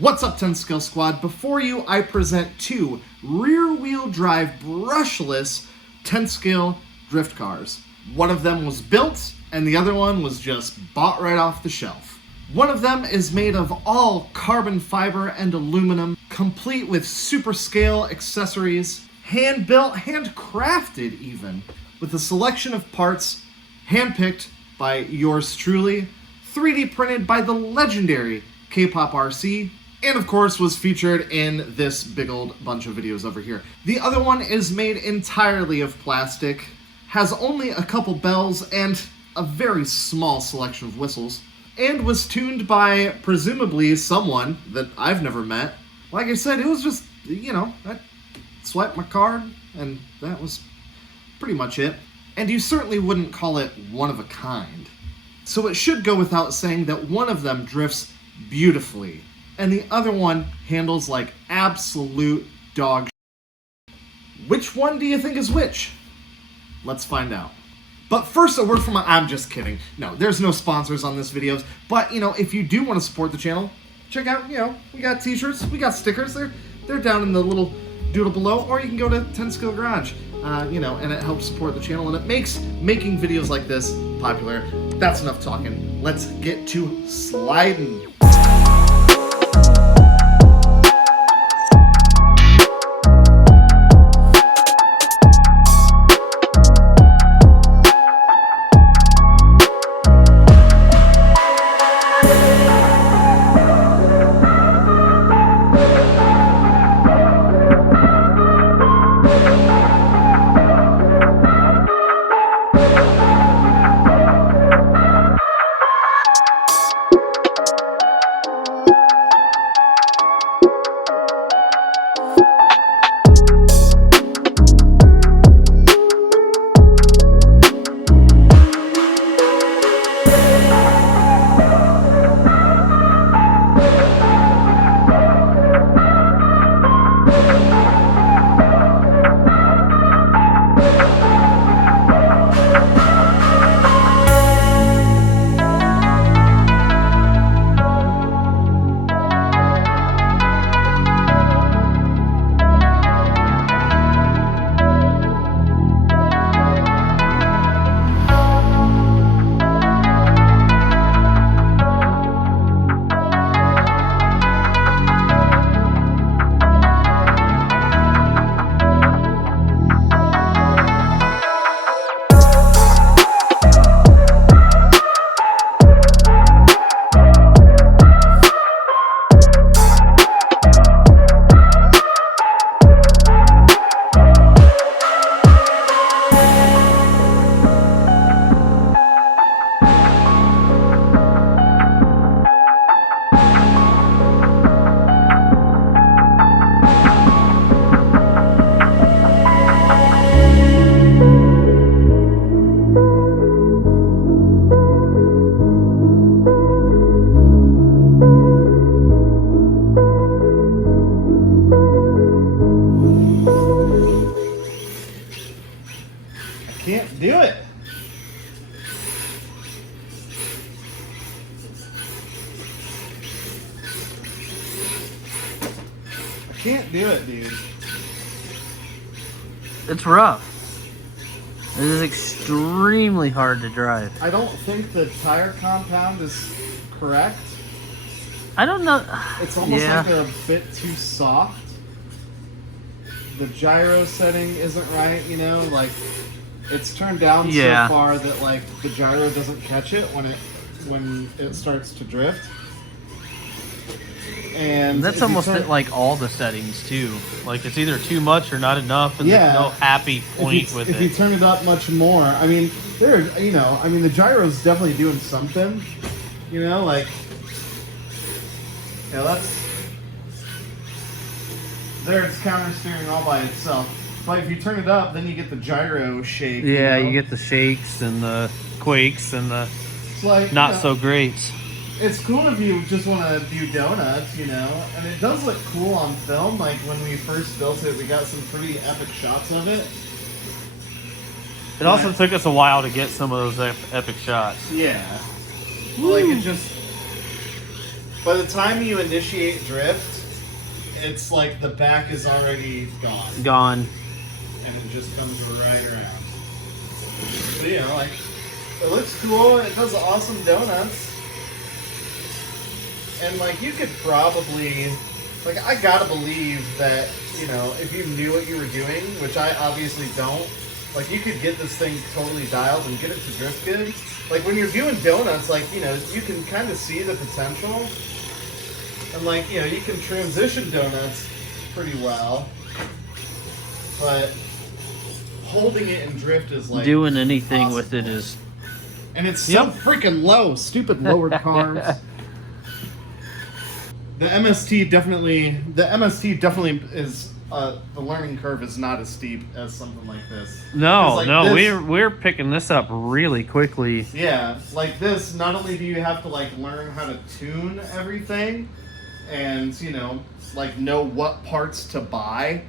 What's up, 10 Skill Squad? Before you, I present two rear-wheel drive brushless 10 scale drift cars. One of them was built, and the other one was just bought right off the shelf. One of them is made of all carbon fiber and aluminum, complete with super scale accessories, hand-built, handcrafted even, with a selection of parts handpicked by yours truly, 3D printed by the legendary K-Pop RC, and of course was featured in this big old bunch of videos over here. The other one is made entirely of plastic, has only a couple bells and a very small selection of whistles, and was tuned by presumably someone that I've never met. Like I said, it was just, you know, I swiped my card and that was pretty much it. And you certainly wouldn't call it one of a kind. So it should go without saying that one of them drifts beautifully, and the other one handles like absolute dog shit. Which one do you think is which? Let's find out. But first, a word from I'm just kidding. No, there's no sponsors on this videos. But, you know, if you do want to support the channel, check out, you know, we got t-shirts, we got stickers. They're down in the little doodle below, or you can go to 10 Skill Garage, you know, and it helps support the channel, and it makes making videos like this popular. That's enough talking. Let's get to sliding. Can't do it. I can't do it, dude. It's rough. It is extremely hard to drive. I don't think the tire compound is correct. I don't know. It's almost like a bit too soft. The gyro setting isn't right, you know, like it's turned down so far that like the gyro doesn't catch it when it starts to drift. And that's almost at like all the settings too. Like it's either too much or not enough, and there's no happy point with it. If you turn it up much more, I mean, the gyro's definitely doing something, you know, like, it's counter steering all by itself. But if you turn it up, then you get the gyro shake. Yeah, you get the shakes and the quakes and the not so great. It's cool if you just want to do donuts, you know, and it does look cool on film. Like when we first built it, we got some pretty epic shots of it. It also took us a while to get some of those epic shots. Yeah. Like it just, by the time you initiate drift, it's like the back is already gone. Gone. And it just comes right around. So, you know, like, it looks cool. It does awesome donuts. And, like, you could probably, like, I gotta believe that, you know, if you knew what you were doing, which I obviously don't, like, you could get this thing totally dialed and get it to drift good. Like, when you're doing donuts, like, you know, you can kind of see the potential. And, like, you know, you can transition donuts pretty well. But holding it in drift is, like, doing anything possible. with it is... And it's so freaking low. Stupid lowered cars. The MST definitely is, the learning curve is not as steep as something like this. No, like no, this, we're picking this up really quickly. Yeah, like this, not only do you have to, like, learn how to tune everything and, you know what parts to buy.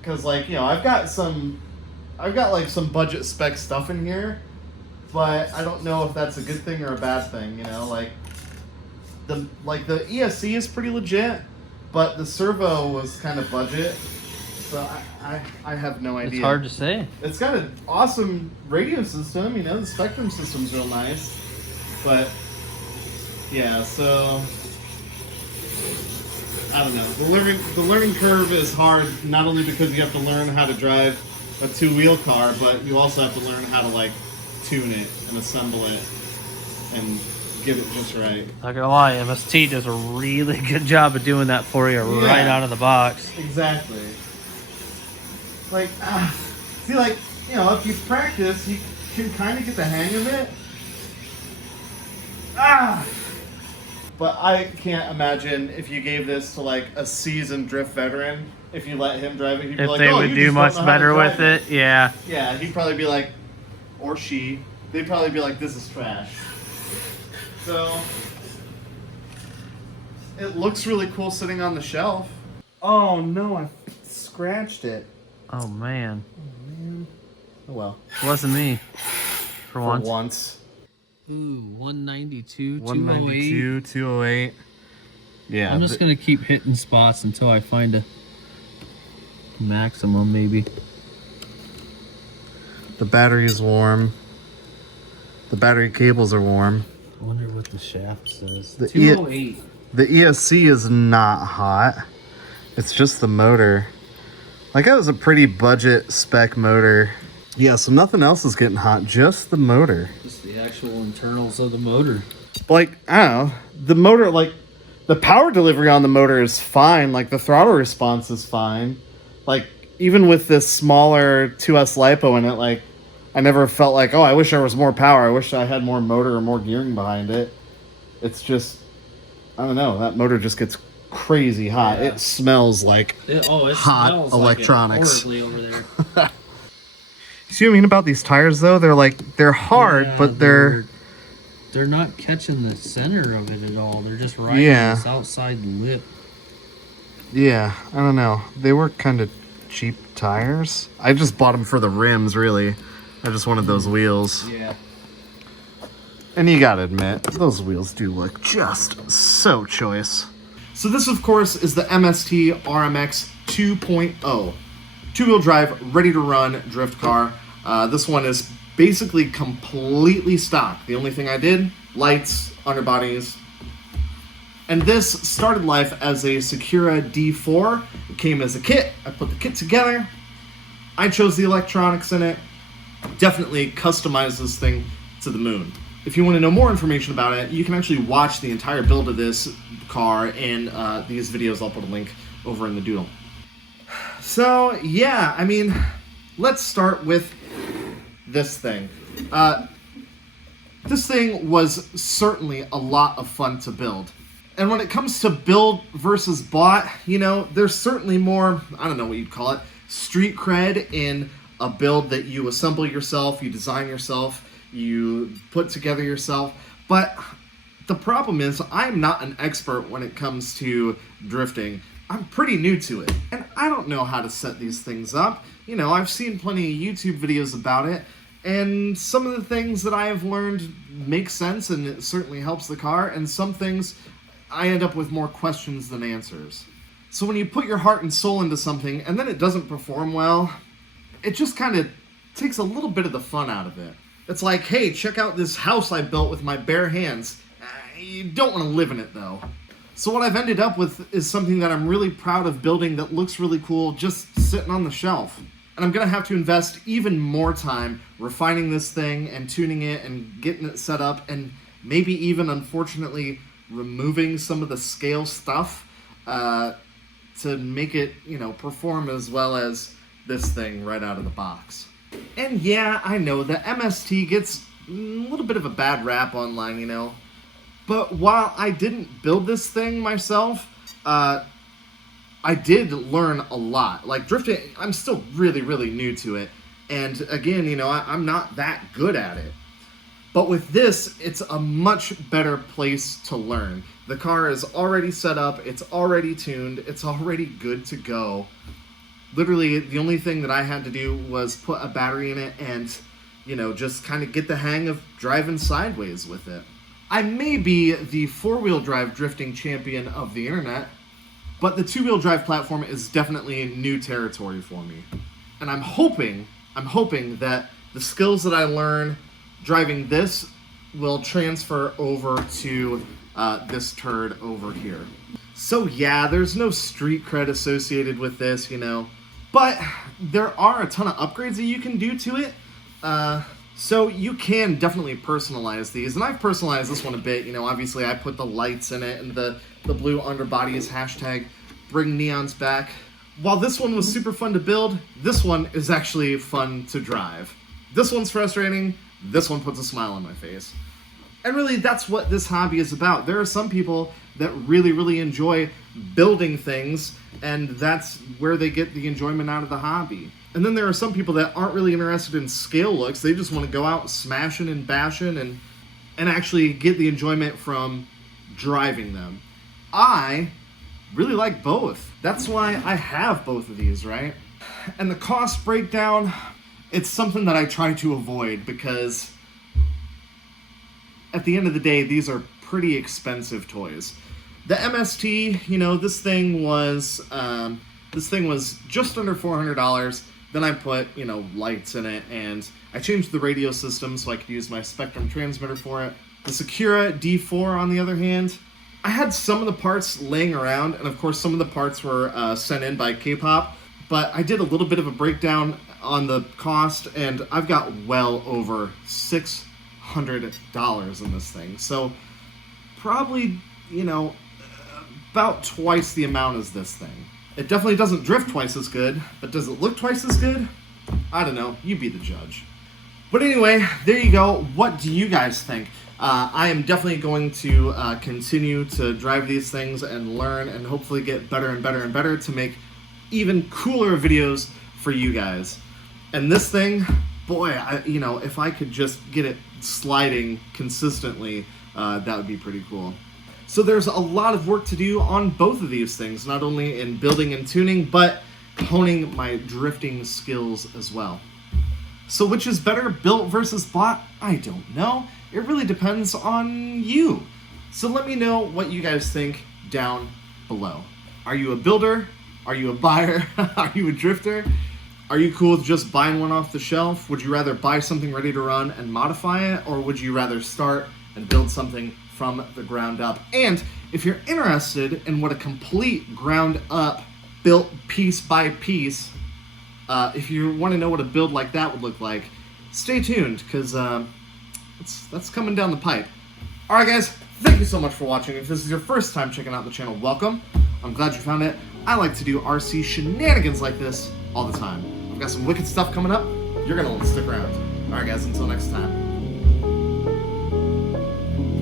Because, like, you know, I've got like some budget spec stuff in here, but I don't know if that's a good thing or a bad thing, you know, like the ESC is pretty legit, but the servo was kind of budget, so I have no idea. It's hard to say. It's got an awesome radio system, you know, the Spectrum system's real nice, but yeah, so I don't know. The learning curve is hard, not only because you have to learn how to drive a two-wheel car, but you also have to learn how to, like, tune it and assemble it and get it just right. Not gonna lie, MST does a really good job of doing that for you right out of the box. Exactly. Like, see, like, you know, if you practice, you can kind of get the hang of it. But I can't imagine if you gave this to, like, a seasoned drift veteran, if you let him drive it, he'd be like, they would do much better with it, yeah. Yeah, he'd probably be like, or she, they'd probably be like, this is trash. So, it looks really cool sitting on the shelf. Oh no, I scratched it. Oh man. Oh man. Oh well. It wasn't me. For once. Ooh, 192, 192, 208. Yeah. I'm just gonna keep hitting spots until I find a maximum, maybe. The battery is warm. The battery cables are warm. I wonder what the shaft says. The 208. The ESC is not hot. It's just the motor. Like, that was a pretty budget spec motor. Yeah, so nothing else is getting hot, just the motor. Just the actual internals of the motor. Like, I don't know. The motor, like, the power delivery on the motor is fine. Like, the throttle response is fine. Like, even with this smaller 2S lipo in it, like, I never felt like, oh, I wish there was more power. I wish I had more motor or more gearing behind it. It's just, I don't know. That motor just gets crazy hot. Yeah. It smells like hot smells electronics. Like it horribly over there. See what I mean about these tires, though? They're hard, Yeah, but they're not catching the center of it at all. They're just right on this outside lip. Yeah, I don't know. They were kind of cheap tires. I just bought them for the rims, really. I just wanted those wheels. Yeah. And you gotta admit, those wheels do look just so choice. So this, of course, is the MST RMX 2.0. Two-wheel drive, ready to run drift car. This one is basically completely stock. The only thing I did, lights, underbodies. And this started life as a Sakura D4. It came as a kit. I put the kit together. I chose the electronics in it. Definitely customized this thing to the moon. If you want to know more information about it, you can actually watch the entire build of this car in these videos. I'll put a link over in the doodle. So, yeah, I mean, let's start with this thing. This thing was certainly a lot of fun to build. And when it comes to build versus bought, you know, there's certainly more, I don't know what you'd call it, street cred in a build that you assemble yourself, you design yourself, you put together yourself. But the problem is, I'm not an expert when it comes to drifting. I'm pretty new to it, and I don't know how to set these things up. You know, I've seen plenty of YouTube videos about it, and some of the things that I have learned make sense, and it certainly helps the car, and some things I end up with more questions than answers. So when you put your heart and soul into something and then it doesn't perform well, it just kind of takes a little bit of the fun out of it. It's like, hey, check out this house I built with my bare hands. You don't want to live in it though. So what I've ended up with is something that I'm really proud of building that looks really cool just sitting on the shelf. And I'm going to have to invest even more time refining this thing and tuning it and getting it set up and maybe even, unfortunately, removing some of the scale stuff to make it, perform as well as this thing right out of the box. And yeah, I know the MST gets a little bit of a bad rap online, But while I didn't build this thing myself, I did learn a lot. Like drifting, I'm still really, really new to it. And again, I'm not that good at it. But with this, it's a much better place to learn. The car is already set up, it's already tuned, it's already good to go. Literally, the only thing that I had to do was put a battery in it and, just kind of get the hang of driving sideways with it. I may be the four-wheel drive drifting champion of the internet, but the two-wheel drive platform is definitely new territory for me. And I'm hoping that the skills that I learn driving this will transfer over to this turd over here. So yeah, there's no street cred associated with this, but there are a ton of upgrades that you can do to it. So you can definitely personalize these, and I've personalized this one a bit. Obviously I put the lights in it, and the blue underbody is hashtag bring neons back. While this one was super fun to build, this one is actually fun to drive. This one's frustrating, this one puts a smile on my face. And really, that's what this hobby is about. There are some people that really, really enjoy building things, and that's where they get the enjoyment out of the hobby. And then there are some people that aren't really interested in scale looks. They just want to go out smashing and bashing and actually get the enjoyment from driving them. I really like both. That's why I have both of these, right? And the cost breakdown, it's something that I try to avoid because at the end of the day, these are pretty expensive toys. The MST, this thing was just under $400. Then I put, lights in it, and I changed the radio system so I could use my Spectrum transmitter for it. The Sakura D4, on the other hand, I had some of the parts laying around, and of course some of the parts were sent in by K-pop, but I did a little bit of a breakdown on the cost, and I've got well over $600 in this thing. So probably, about twice the amount as this thing. It definitely doesn't drift twice as good, but does it look twice as good? I don't know, you be the judge. But anyway, there you go. What do you guys think? I am definitely going to continue to drive these things and learn and hopefully get better and better and better to make even cooler videos for you guys. And this thing, boy, if I could just get it sliding consistently, that would be pretty cool. So there's a lot of work to do on both of these things, not only in building and tuning, but honing my drifting skills as well. So which is better, built versus bought? I don't know. It really depends on you. So let me know what you guys think down below. Are you a builder? Are you a buyer? Are you a drifter? Are you cool with just buying one off the shelf? Would you rather buy something ready to run and modify it? Or would you rather start and build something from the ground up? And if you're interested in what a complete ground up, built piece by piece, if you want to know what a build like that would look like, stay tuned, because that's coming down the pipe. Alright guys, thank you so much for watching. If this is your first time checking out the channel, welcome. I'm glad you found it. I like to do RC shenanigans like this all the time. I've got some wicked stuff coming up. You're going to want to stick around. Alright guys, until next time.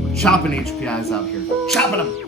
We're chopping HPIs out here. Chopping them!